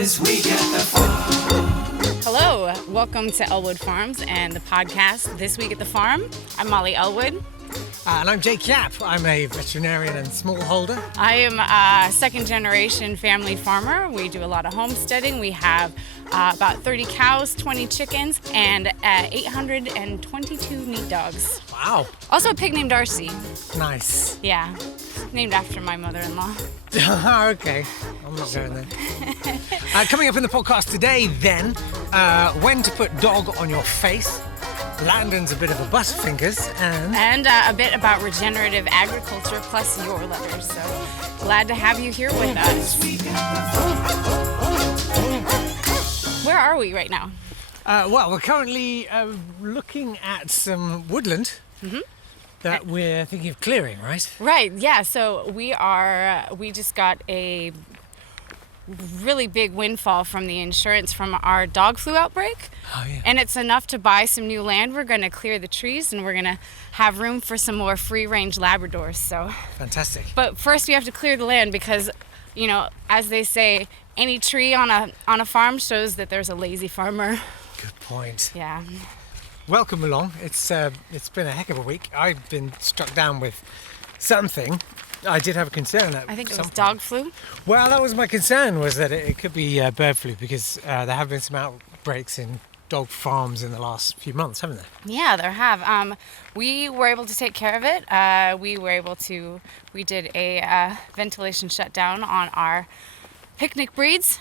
This Week at the Farm. Hello, welcome to Elwood Farms and the podcast This Week at the Farm. I'm Molly Elwood. And I'm Jake Yap. I'm a veterinarian and smallholder. I am a second generation family farmer. We do a lot of homesteading. We have about 30 cows, 20 chickens, and 822 meat dogs. Wow. Also a pig named Darcy. Nice. Yeah, named after my mother-in-law. Okay, I'm not going there. Coming up in the podcast today, then, when to put dog on your face. Landon's a bit of a butterfingers, and a bit about regenerative agriculture plus your letters. So glad to have you here with us. Where are we right now? Well, we're currently looking at some woodland that we're thinking of clearing, right? Right, yeah. So we just got a really big windfall from the insurance from our dog flu outbreak. Oh, yeah. And it's enough to buy some new land. We're going to clear the trees and we're going to have room for some more free-range Labradors. So Fantastic. But first we have to clear the land because, you know, as they say, any tree on a farm shows that there's a lazy farmer. Good point. Yeah. Welcome along. It's been a heck of a week. I've been struck down with something. I did have a concern. I think it was dog flu. Well, that was my concern, was that it could be bird flu because there have been some outbreaks in dog farms in the last few months, haven't there? Yeah, there have. We were able to take care of it. We did a ventilation shutdown on our picnic breeds,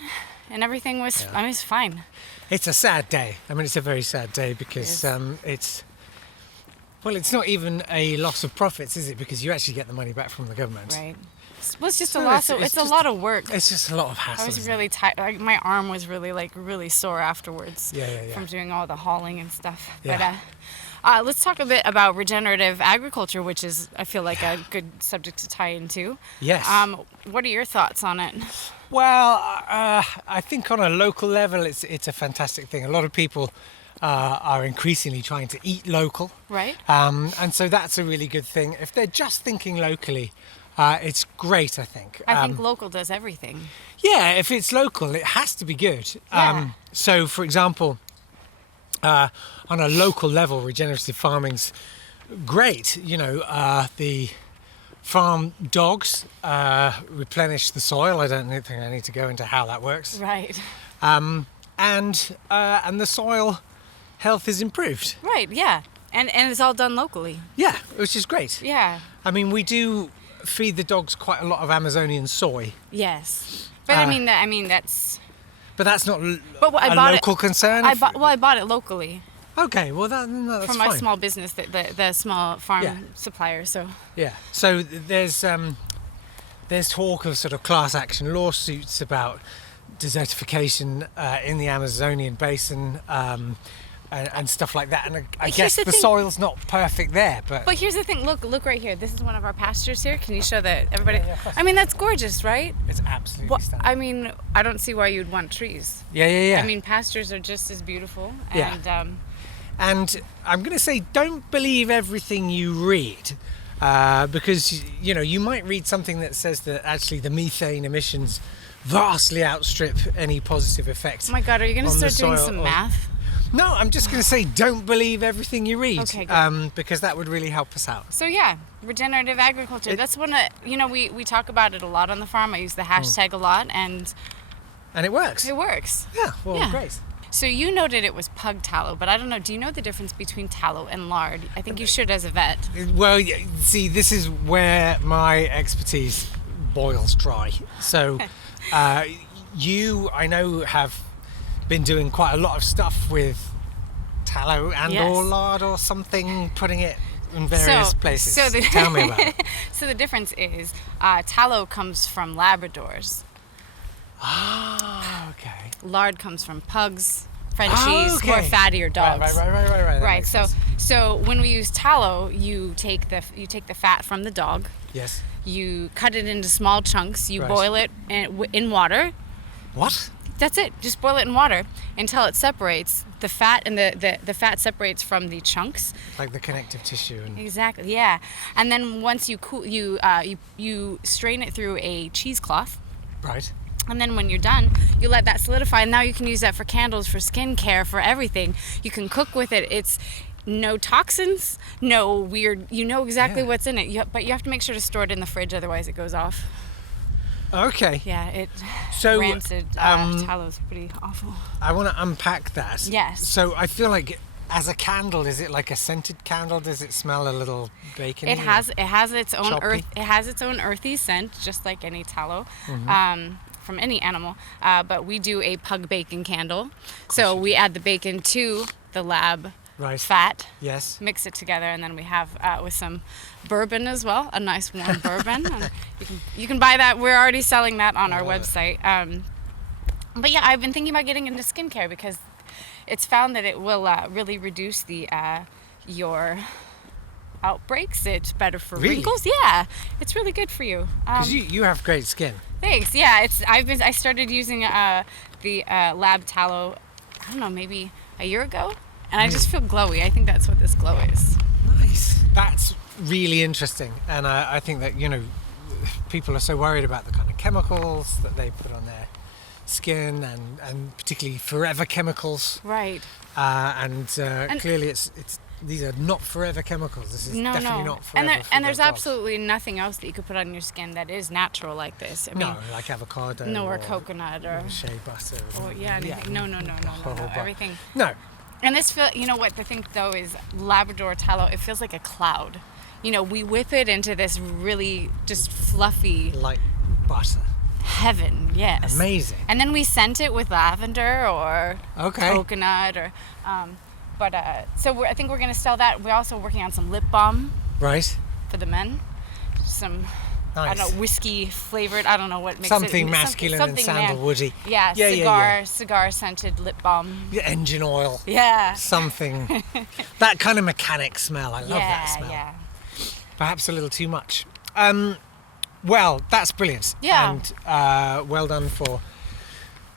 and everything was, I mean, it's fine. It's a sad day. I mean, it's a very sad day because it's not even a loss of profits, is it? Because you actually get the money back from the government. Right. Well, it's just a loss. It's a lot of work. It's just a lot of hassle. I was really tired. Like, my arm was really sore afterwards. Yeah. From doing all the hauling and stuff. Yeah. But let's talk a bit about regenerative agriculture, which is, I feel like, a good subject to tie into. Yes. What are your thoughts on it? Well, I think on a local level, it's a fantastic thing. A lot of people are increasingly trying to eat local. Right. And so that's a really good thing. If they're just thinking locally, it's great, I think. I think local does everything. Yeah, if it's local, it has to be good. Yeah. So, for example, on a local level, regenerative farming's great. You know, the farm dogs replenish the soil. I don't think I need to go into how that works. Right. And the soil health is improved. Right, yeah. And it's all done locally. Yeah, which is great. Yeah. I mean, we do feed the dogs quite a lot of Amazonian soy. Yes. But I mean that's... But that's not but a local concern? I bought it locally. Okay, well that's from fine. my small business, the small farm supplier, so... Yeah, so there's talk of sort of class action lawsuits about desertification in the Amazonian basin and stuff like that, and I guess the soil's not perfect there, but here's the thing. Look right here. This is one of our pastures here. Can you show that everybody? Yeah, I mean, that's gorgeous, right? It's absolutely stunning. I mean, I don't see why you'd want trees. Yeah. I mean, pastures are just as beautiful. And and I'm going to say, don't believe everything you read. Because, you know, you might read something that says that actually the methane emissions vastly outstrip any positive effects. Oh my God, are you going to start doing some math? No, I'm just going to say don't believe everything you read. Okay, good. Because that would really help us out. So yeah, regenerative agriculture. That's one that, you know, we talk about it a lot on the farm. I use the hashtag a lot, and it works. It works. Yeah, well, great. So you noted it was pug tallow, but I don't know, do you know the difference between tallow and lard? I think you should as a vet. Well, see, this is where my expertise boils dry. So you, I know, have been doing quite a lot of stuff with tallow and or lard or something, putting it in various places. Tell me about it. So the difference is tallow comes from Labradors. Ah, okay. Lard comes from pugs, Frenchies, more fattier dogs. Right. Right. So when we use tallow, you take the fat from the dog. Yes. You cut it into small chunks. You boil it in water. What? That's it. Just boil it in water until it separates. The fat and the fat separates from the chunks. Like the connective tissue. Exactly. Yeah. And then once you strain it through a cheesecloth. Right. And then when you're done, you let that solidify, and now you can use that for candles, for skincare, for everything. You can cook with it. It's no toxins, no weird, you know exactly what's in it, but you have to make sure to store it in the fridge, otherwise it goes off. Okay. Yeah, So, rancid tallow's pretty awful. I want to unpack that. Yes. So I feel like as a candle, is it like a scented candle? Does it smell a little bacony? It has its own choppy? it has its own earthy scent, just like any tallow. From any animal, but we do a pug bacon candle. So we add the bacon to the lab fat, Yes. mix it together, and then we have with some bourbon as well, a nice warm bourbon. And you can buy that. We're already selling that on our website. But yeah, I've been thinking about getting into skincare because it's found that it will really reduce your outbreaks. It's better for wrinkles. Yeah, it's really good for you. Because you have great skin. Thanks. Yeah, I started using the lab tallow, I don't know, maybe a year ago, and I just feel glowy. I think that's what this glow is. Nice. That's really interesting, and I think that people are so worried about the kind of chemicals that they put on their skin, and particularly forever chemicals. Right. And clearly it's these are not forever chemicals. This is definitely not forever. And there's absolutely nothing else that you could put on your skin that is natural like this. I mean, like avocado. No, or coconut, or shea butter. Or anything. No. Everything. No. And this you know what the thing though is, Labrador tallow. It feels like a cloud. We whip it into this really just fluffy, like butter. Heaven, yes. Amazing. And then we scent it with lavender or coconut, or so I think we're going to sell that. We're also working on some lip balm. Right. For the men. Some, nice. I don't know, whiskey flavored. I don't know what makes something it. Masculine and sandalwoody. Yeah, cigar scented lip balm. Yeah, engine oil. Yeah. Something. That kind of mechanic smell. I love that smell. Yeah. Perhaps a little too much. Well, that's brilliant. Yeah. And well done for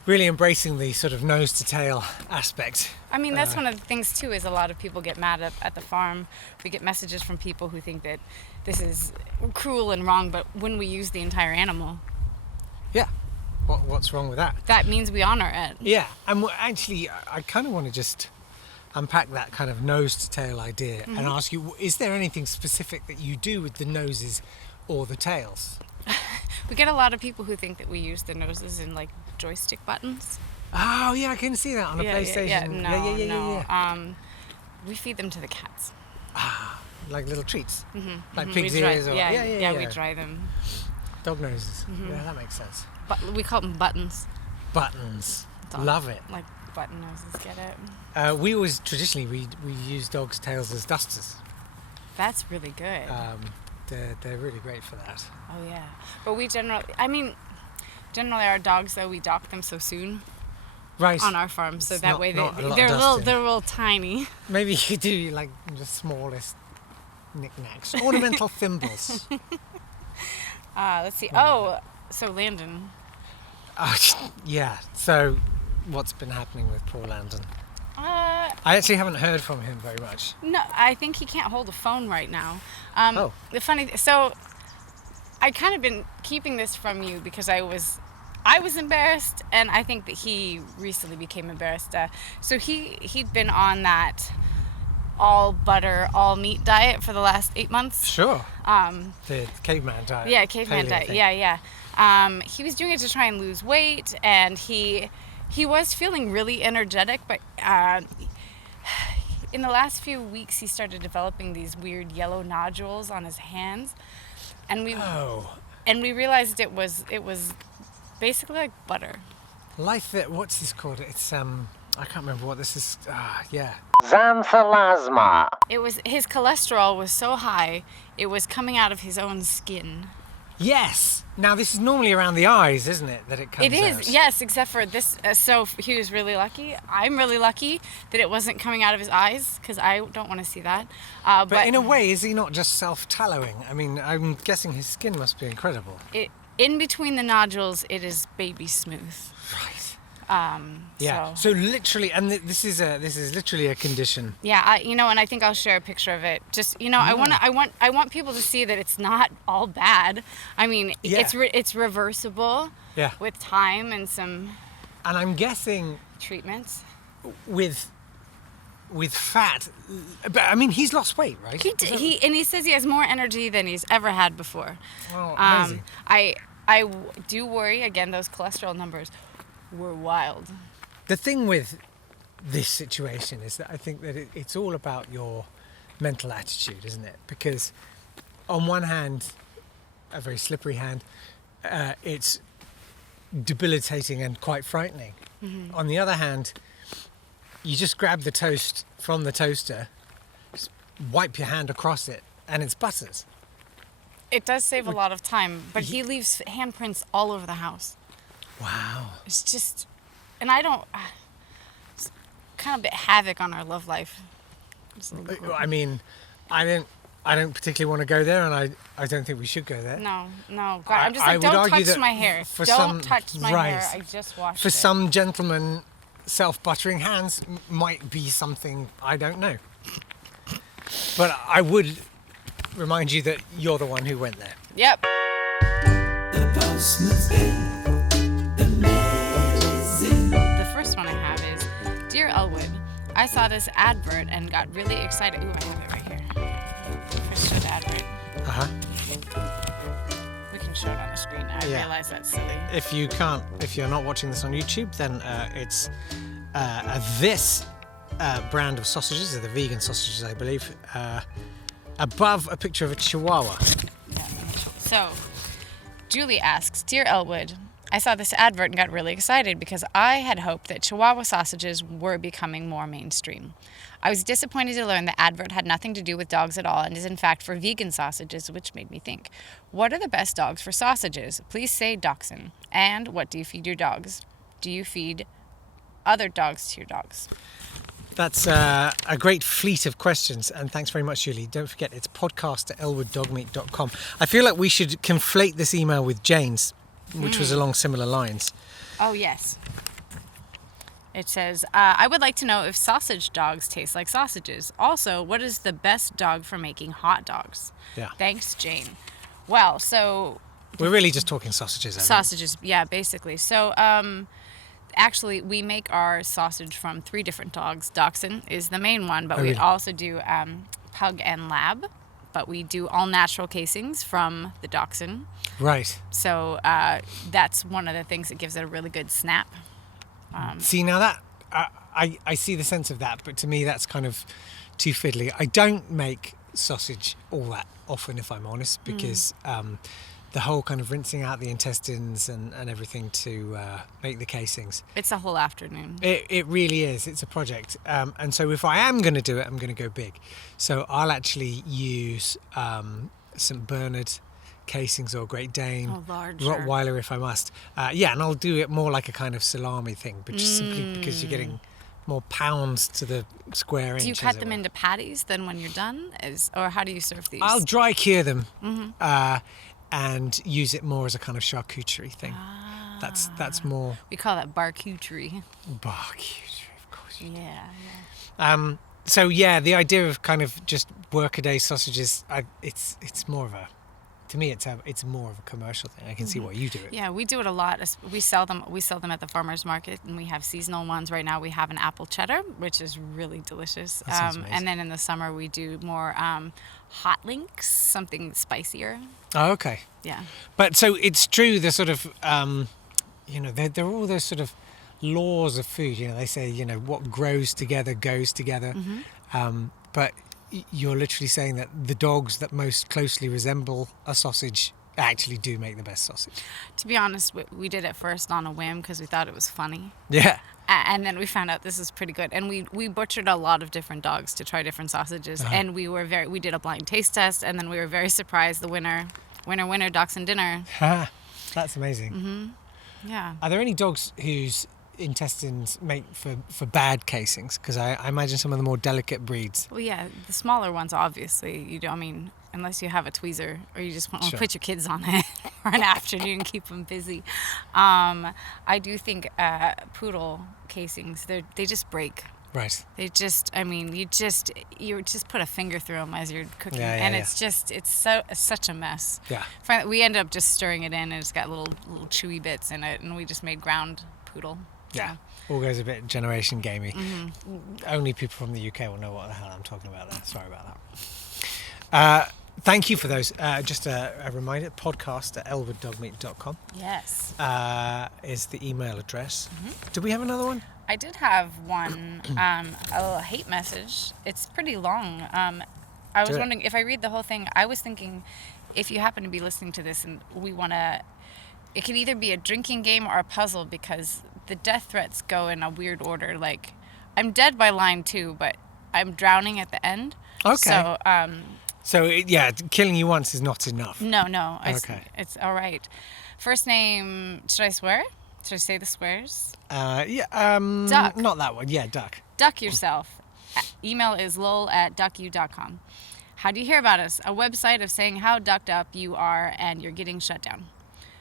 really embracing the sort of nose to tail aspect. I mean, that's one of the things too, is a lot of people get mad at the farm. We get messages from people who think that this is cruel and wrong, but when we use the entire animal. Yeah. What's wrong with that? That means we honor it. Yeah. And actually, I kind of want to just unpack that kind of nose to tail idea and ask you, is there anything specific that you do with the noses or the tails? We get a lot of people who think that we use the noses in like joystick buttons. Oh yeah, I can see that on a PlayStation. Yeah. We feed them to the cats. Like little treats, like pig's ears, or we dry them. Dog noses. Yeah, that makes sense. But we call them buttons. Buttons. Love it. Like button noses. Get it? We always traditionally we use dogs' tails as dusters. That's really good. They're really great for that. Oh yeah, but we generally our dogs though, we dock them so soon. Right. On our farm, so it's that way they're real tiny. Maybe you could do like the smallest knickknacks, ornamental thimbles. Let's see. Oh, so Landon. Yeah. So, what's been happening with poor Landon? I actually haven't heard from him very much. No, I think he can't hold a phone right now. So I kind of been keeping this from you because I was embarrassed, and I think that he recently became embarrassed. So he'd been on that all butter, all meat diet for the last 8 months. Sure. The caveman diet. Yeah, caveman diet. Yeah. He was doing it to try and lose weight, and he was feeling really energetic, but in the last few weeks he started developing these weird yellow nodules on his hands, and we realized it was basically like butter. What's this called? It's I can't remember what this is. Yeah. Xanthelasma. It was, his cholesterol was so high, it was coming out of his own skin. Yes. Now this is normally around the eyes, isn't it? That it comes out. It is, yes, except for this. So he was really lucky. I'm really lucky that it wasn't coming out of his eyes, because I don't want to see that. But in a way, is he not just self-tallowing? I mean, I'm guessing his skin must be incredible. In between the nodules, it is baby smooth. Right. Yeah. So So literally, and this is literally a condition. yeah, and I think I'll share a picture of it. Just I want people to see that it's not all bad. I mean, Yeah. it's reversible. Yeah. With time and some And I'm guessing treatments. with fat, but I mean, he's lost weight, right? He says he has more energy than he's ever had before. Oh, amazing. I do worry again. Those cholesterol numbers were wild. The thing with this situation is that I think that it's all about your mental attitude, isn't it? Because on one hand, a very slippery hand, it's debilitating and quite frightening. Mm-hmm. On the other hand, you just grab the toast from the toaster, just wipe your hand across it, and it's butters. It does save a lot of time, but he leaves handprints all over the house. Wow. It's just, and I don't, it's kind of a bit havoc on our love life. I mean, I don't particularly want to go there, and I don't think we should go there. No. God, I'm just like, don't touch my hair. Don't touch my hair. I just washed it. For some gentlemen, self-buttering hands might be something I don't know. But I would remind you that you're the one who went there. Yep. The postman's been amazing. The first one I have is, Dear Elwood, I saw this advert and got really excited. Ooh, I have it right here. First show the advert. Uh-huh. We can show it on the screen. I realize that's silly. If you're not watching this on YouTube, then it's this brand of sausages, the vegan sausages, I believe, above a picture of a chihuahua. Yeah. So, Julie asks, Dear Elwood, I saw this advert and got really excited because I had hoped that Chihuahua sausages were becoming more mainstream. I was disappointed to learn the advert had nothing to do with dogs at all and is in fact for vegan sausages, which made me think, what are the best dogs for sausages? Please say dachshund. And what do you feed your dogs? Do you feed other dogs to your dogs? That's a great fleet of questions, and thanks very much, Julie. Don't forget, it's podcast@elwooddogmeat.com. I feel like we should conflate this email with Jane's, which was along similar lines. Oh, yes. It says, I would like to know if sausage dogs taste like sausages. Also, what is the best dog for making hot dogs? Yeah. Thanks, Jane. Well, so... We're really just talking sausages, I think. Sausages, yeah, basically. So, actually, we make our sausage from 3 different dogs. Dachshund is the main one, but we also do pug and lab. But we do all natural casings from the dachshund. Right. So that's one of the things that gives it a really good snap. See, now that I see the sense of that, but to me that's kind of too fiddly. I don't make sausage all that often, if I'm honest, because the whole kind of rinsing out the intestines and everything to make the casings. It's a whole afternoon. It really is. It's a project. And so if I am going to do it, I'm going to go big. So I'll actually use St. Bernard casings or Great Dane, Rottweiler if I must. And I'll do it more like a kind of salami thing, but just simply because you're getting more pounds to the square inch. Do you cut them into patties then when you're done? Or how do you serve these? I'll dry cure them. And use it more as a kind of charcuterie thing. That's more... We call that barcuterie. Barcuterie, of course. Yeah. So yeah, the idea of kind of just workaday sausages, it's more of a... To me, it's more of a commercial thing. I can see why you do it. Yeah, we do it a lot. We sell them at the farmers market, and we have seasonal ones. Right now, we have an apple cheddar, which is really delicious. That sounds amazing. And then in the summer, we do more hot links, something spicier. Oh, okay. Yeah. But so it's true. The sort of, there are all those sort of laws of food. They say, what grows together goes together. But you're literally saying that the dogs that most closely resemble a sausage actually do make the best sausage. To be honest, we did it first on a whim because we thought it was funny. Yeah. And then we found out this is pretty good. And we butchered a lot of different dogs to try different sausages. And we did a blind taste test, and then we were very surprised. The winner, Dachshund dinner. That's amazing. Yeah. Are there any dogs whose intestines make for bad casings? Because I imagine some of the more delicate breeds. Well, yeah, the smaller ones, obviously. You don't. I mean, unless you have a tweezer or you just want to Sure. put your kids on it for an afternoon, keep them busy. I do think poodle casings, they just break. Right. They just, I mean, you just put a finger through them as you're cooking, Yeah, and yeah. it's such a mess. Yeah. Finally, we ended up just stirring it in, and it's got little chewy bits in it, and we just made ground poodle. Yeah. All goes a bit generation gamey. Only people from the UK will know what the hell I'm talking about there. Sorry about that. Thank you for those. Just a reminder, podcast at elwooddogmeat.com Yes. is the email address. Do we have another one? I did have one, a little hate message. It's pretty long. I was Do it. wondering if I read the whole thing. I was thinking, if you happen to be listening to this and we want to, it can either be a drinking game or a puzzle, because the death threats go in a weird order. Like, I'm dead by line 2, but I'm drowning at the end. Okay. So, So, killing you once is not enough. no. Okay. It's all right. First name, should I swear? Should I say the swears? Duck. Not that one. Yeah, duck. Duck yourself. Email is lol@duckyou.com. How do you hear about us? A website of saying how ducked up you are and you're getting shut down.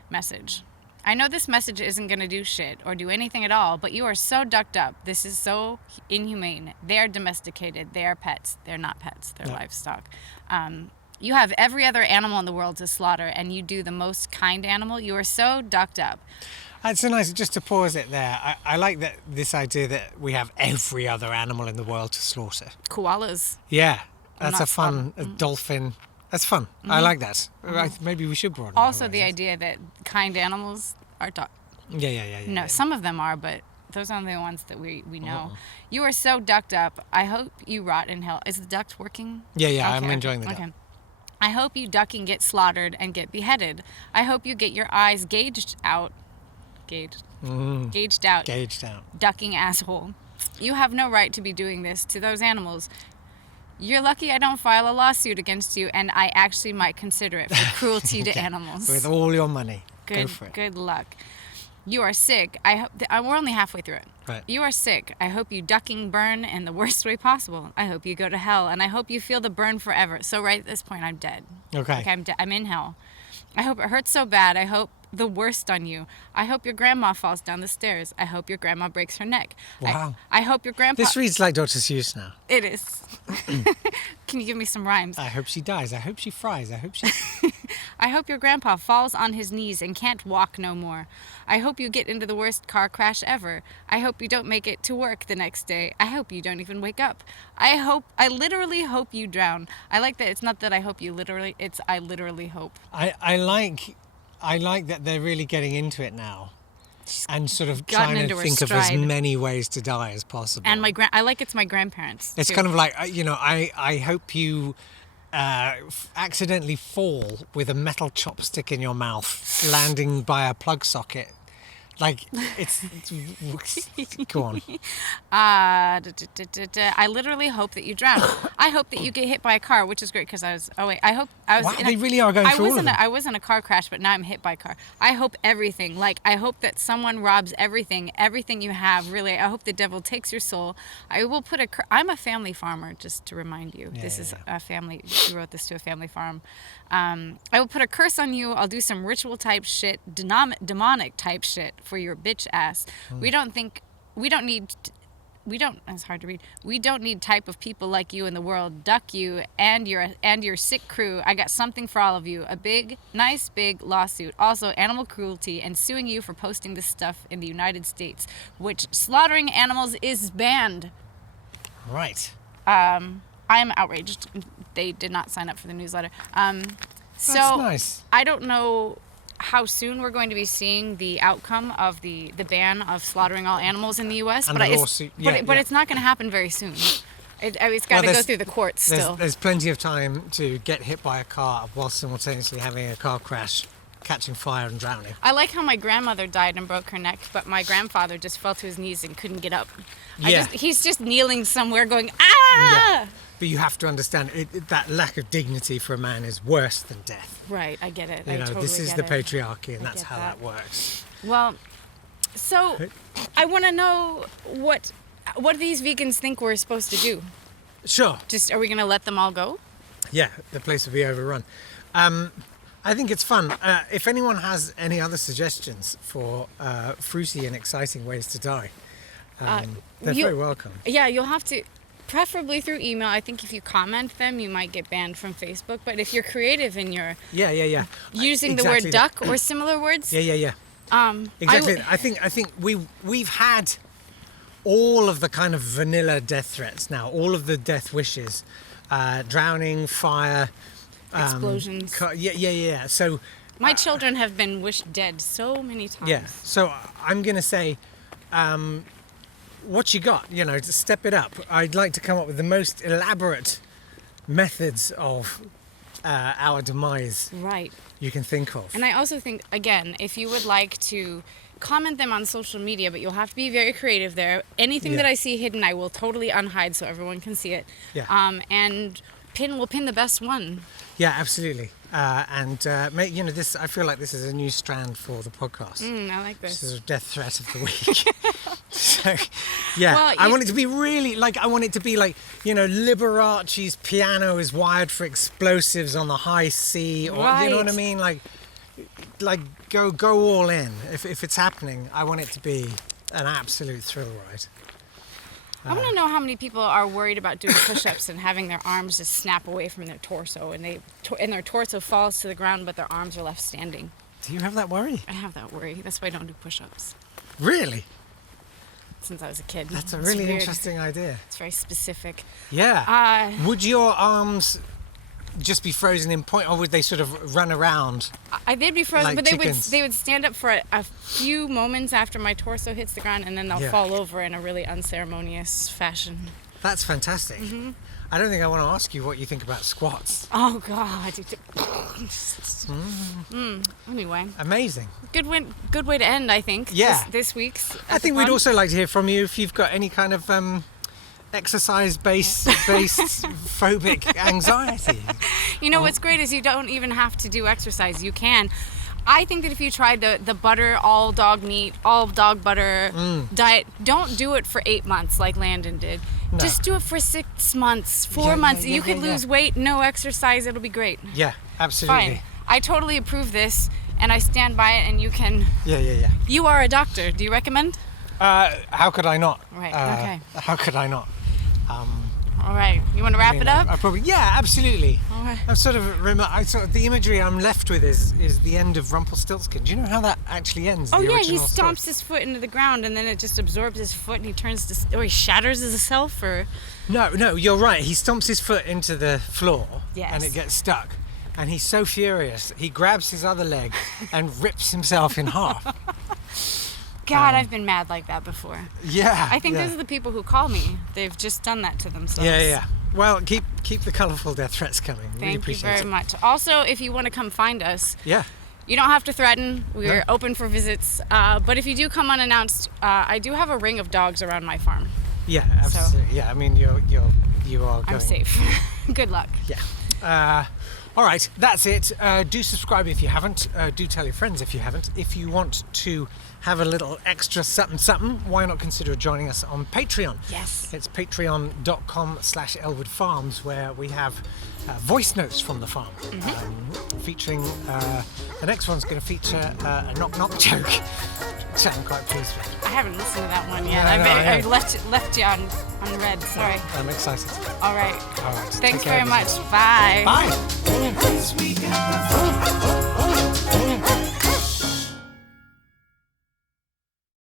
Message. I know this message isn't going to do shit or do anything at all, but you are so ducked up. This is so inhumane. They are domesticated. They are pets. They're not pets. They're livestock. You have every other animal in the world to slaughter, and you do the most kind animal. You are so ducked up. It's so nice, just to pause it there. I like this idea that we have every other animal in the world to slaughter. Koalas. Yeah, that's not a fun a dolphin. That's fun. I like that. Maybe we should broaden. Also, our the horizons. idea that kind animals are Yeah. No, some of them are, but those are the ones that we know. You are so ducked up. I hope you rot in hell. Is the duct working? Yeah. I'm Okay, enjoying the duck. okay. I hope you duck and get slaughtered and get beheaded. I hope you get your eyes gauged out. Gauged out. Gauged out. Ducking asshole. You have no right to be doing this to those animals. You're lucky I don't file a lawsuit against you, and I actually might consider it for cruelty to animals. With all your money. Go for it. Good luck. You are sick. I hope we're only halfway through it. Right. You are sick. I hope you ducking burn in the worst way possible. I hope you go to hell, and I hope you feel the burn forever. So right at this point, I'm dead. Okay. Like I'm in hell. I hope it hurts so bad. I hope the worst on you. I hope your grandma falls down the stairs. I hope your grandma breaks her neck. Wow. I hope your grandpa... This reads like Dr. Seuss now. It is. Can you give me some rhymes? I hope she dies. I hope she fries. I hope she... I hope your grandpa falls on his knees and can't walk no more. I hope you get into the worst car crash ever. I hope you don't make it to work the next day. I hope you don't even wake up. I literally hope you drown. I like that it's not that I hope you literally, it's I literally hope. I like that they're really getting into it now. And sort of gotten trying to into her think of as stride. many ways to die as possible. And I like it's my grandparents. It's too. kind of like, I hope you accidentally fall with a metal chopstick in your mouth, landing by a plug socket. Like, it's go on. I literally hope that you drown. I hope that you get hit by a car, which is great because I was. Wow, they really are going through all of them. I was in a car crash, but now I'm hit by a car. I hope everything. Like, I hope that someone robs everything you have. Really, I hope the devil takes your soul. I will put I'm a family farmer, just to remind you. This is a family. She wrote this to a family farm. I will put a curse on you. I'll do some ritual type shit, demonic type shit for your bitch ass. It's hard to read. We don't need type of people like you in the world. Duck you and your sick crew. I got something for all of you. A nice big lawsuit. Also animal cruelty and suing you for posting this stuff in the United States, which slaughtering animals is banned. Right. I'm outraged. They did not sign up for the newsletter. So That's nice. I don't know how soon we're going to be seeing the outcome of the ban of slaughtering all animals in the U.S. And but the lawsuit. but it's not going to happen very soon. It's got to go through the courts still. There's plenty of time to get hit by a car while simultaneously having a car crash, catching fire and drowning. I like how my grandmother died and broke her neck, but my grandfather just fell to his knees and couldn't get up. Yeah. He's just kneeling somewhere going, ah! Yeah. But you have to understand, that lack of dignity for a man is worse than death. Right, I get it. You know, I totally this is get the it. patriarchy, and I that's get how that. that works. Well, So, I want to know what these vegans think we're supposed to do. Sure. Just, are we going to let them all go? Yeah, the place will be overrun. I think it's fun. If anyone has any other suggestions for fruity and exciting ways to die, they're very welcome. Yeah, you'll have to, preferably through email. I think if you comment them, you might get banned from Facebook. But if you're creative and you're using the word duck or similar words, Yeah. Exactly. I think we've had all of the kind of vanilla death threats now, all of the death wishes, drowning, fire, explosions. Yeah. So My children have been wished dead so many times. yeah. So I'm gonna say, what you got? You know, to step it up. I'd like to come up with the most elaborate methods of our demise Right. you can think of. And I also think, again, if you would like to comment them on social media, but you'll have to be very creative there. Anything that I see hidden, I will totally unhide so everyone can see it. Yeah. And we'll pin the best one. Yeah, absolutely. This. I feel like this is a new strand for the podcast. I like This this. is a death threat of the week. So, yeah, Well, I want it to be really like. I want it to be like, Liberace's piano is wired for explosives on the high C, or you know what I Right. mean. Like go all in. If it's happening, I want it to be an absolute thrill ride. I want to know how many people are worried about doing push-ups and having their arms just snap away from their torso, and their torso falls to the ground, but their arms are left standing. Do you have that worry? I have that worry. That's why I don't do push-ups Really? since I was a kid. That's a It's really weird. interesting idea. It's very specific. Yeah. Would your arms just be frozen in point, or would they sort of run around? They'd be frozen, Like but chickens. they would stand up for a few moments after my torso hits the ground, and then they'll Yeah. fall over in a really unceremonious fashion. That's fantastic. Mm-hmm. I don't think I want to ask you what you think about squats. Oh God! Anyway, Amazing. good way to end. I think. Yeah. This week's. I think we'd episode. also like to hear from you if you've got any kind of exercise-based phobic anxiety. You know what's great is you don't even have to do exercise. You can. I think that if you tried the butter, all dog meat, all dog butter diet, don't do it for 8 months like Landon did. No. Just do it for 6 months, 4 Yeah, months. yeah, You could yeah. lose weight, no exercise, it'll be great. Yeah, absolutely. Fine. I totally approve this, and I stand by it, and you can... Yeah. You are a doctor. Do you recommend? How could I not? Right, okay. How could I not? All right. You want to wrap it up? I probably, yeah, absolutely. All right. I'm the imagery I'm left with is the end of Rumpelstiltskin. Do you know how that actually ends? Oh the yeah, he original story? stomps his foot into the ground, and then it just absorbs his foot, and he turns to... Or he shatters himself, or... No, you're right. He stomps his foot into the floor, Yes. and it gets stuck. And he's so furious, he grabs his other leg and rips himself in half. God, I've been mad like that before. Yeah. I think yeah. those are the people who call me. They've just done that to themselves. Yeah. Well, keep the colourful death threats coming. Really Thank you appreciate very it. much. Also, if you want to come find us, Yeah. you don't have to threaten. We're No. open for visits. But if you do come unannounced, I do have a ring of dogs around my farm. Yeah, absolutely. Yeah, I mean, you are going. I'm safe. Good luck. Yeah. All right, that's it. Do subscribe if you haven't. Do tell your friends if you haven't. If you want to have a little extra something, why not consider joining us on Patreon? Yes. It's patreon.com/Elwood Farms, where we have voice notes from the farm, featuring, the next one's going to feature a knock-knock joke, which I'm quite pleased with. I haven't listened to that one yet. No, I yeah. left you on red. Sorry. I'm excited. All right. All right. Thanks take care, very much. everybody. Bye. Bye. This week at the farm.